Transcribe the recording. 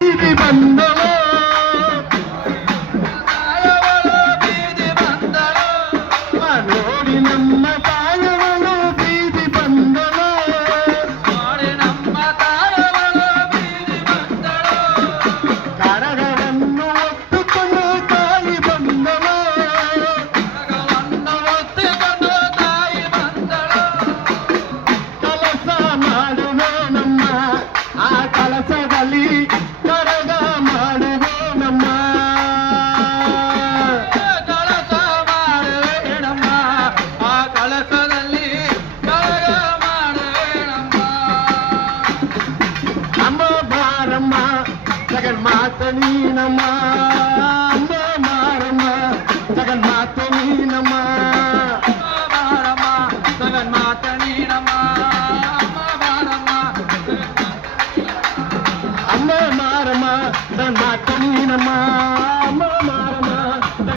ಬೀದಿ ಬಂದಳು ನೋಡಿ ನಮ್ಮ ತಾಯಗಳು ಬೀದಿ ಬಂದಳು ಕರಗವನ್ನು ಒತ್ತುಕೊಂಡು ತಾಯಿ ಬಂದಳು ಕೆಲಸ ಮಾಡುವೆ ನಮ್ಮ ಆ ಕೆಲಸದಲ್ಲಿ ಕರಗ ಮಾಡುವೆ ನಮ್ಮ ಕೆಲಸ ಮಾಡುವೆ ನಮ್ಮ ಆ ಕಳಸದಲ್ಲಿ ಕರಗ ಮಾಡುವೆ ನಮ್ಮ ಅಂಬ ಬಾರಮ್ಮ ಜಗನ್ಮಾತ ನೀನಮ್ಮ ಅಂಬ ಮಾರಮ್ಮ ಜಗನ್ಮಾತ ನೀನಮ್ಮ ಬಾರಮ್ಮ ಜಗನ್ಮಾತ ನೀನಮ್ಮ ಬಾರಮ್ಮ ಅಮ್ಮ ಮಾರಮ್ಮ ಜಗನ್ಮಾತ ನೀನಮ್ಮ ಅಮ್ಮ